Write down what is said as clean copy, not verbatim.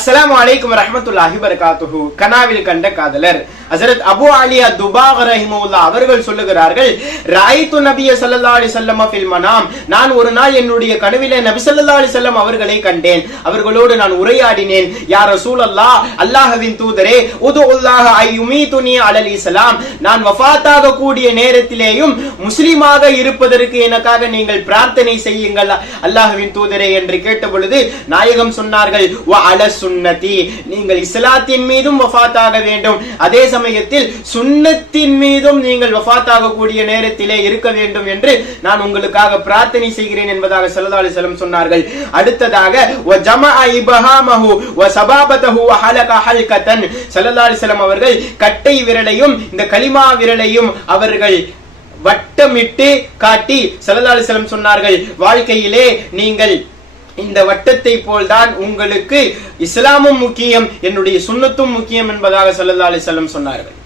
அஸ்ஸலாமு அலைக்கும் வரஹ்மத்துல்லாஹி வபரகாத்துஹு. கனாவில் கண்ட காதலர் ஹஜ்ரத் அபு அலியா துபாக் ரஹிமஹுல்லாஹ் அவர்கள் சொல்லுகிறார்கள், ரஅய்து நபிய ஸல்லல்லாஹு அலைஹி வஸல்லம் ஃபில் மனாம், நான் ஒரு நாள் என்னுடைய கனவிலே நபி ஸல்லல்லாஹு அலைஹி வஸல்லம் அவர்களை கண்டேன். அவர்களோடு நான் உரையாடினேன். யா ரசூலல்லாஹ், அல்லாஹ்வின் தூதரே, உதுல்லாஹ அய்யுமீதுனி அலல் இஸ்லாம், நான் வஃபாத்தாக கூடிய நேரத்திலேயும் முஸ்லிமாக இருப்பதற்கு எனக்காக நீங்கள் பிரார்த்தனை செய்யுங்கள் அல்லாஹ்வின் தூதரே என்று கேட்ட பொழுது நாயகம் சொன்னார்கள், வ அல சுன்னதி, நீங்கள் இஸ்லாத்தின் மீதும் வஃபாத்தாக வேண்டும், அதே சமயத்தில் சுன்னத்தின் மீதும் நீங்கள் வஃபாத்தாக கூடிய நேரத்திலே இருக்க வேண்டும் என்று நான் உங்களுக்காக பிரார்த்தனை செய்கிறேன் என்பதாக ஸல்லல்லாஹு அலைஹி வஸல்லம் சொன்னார்கள். அடுத்ததாக வ ஜமஅ இப்ஹாமஹு வ சபாபதஹு வ ஹலக ஹல்கதன், ஸல்லல்லாஹு அலைஹி வஸல்லம் அவர்கள் கட்டை விரலையும் இந்த கலிமா விரலையும் அவர்கள் வட்டமிட்டு காட்டி ஸல்லல்லாஹு அலைஹி வஸல்லம் சொன்னார்கள், வாழ்க்கையிலே நீங்கள் இந்த வட்டத்தை போல்தான் உங்களுக்கு இஸ்லாமும் முக்கியம், என்னுடைய சுன்னத்தும் முக்கியம் என்பதாக ஸல்லல்லாஹு அலைஹி வஸல்லம் சொன்னார்கள்.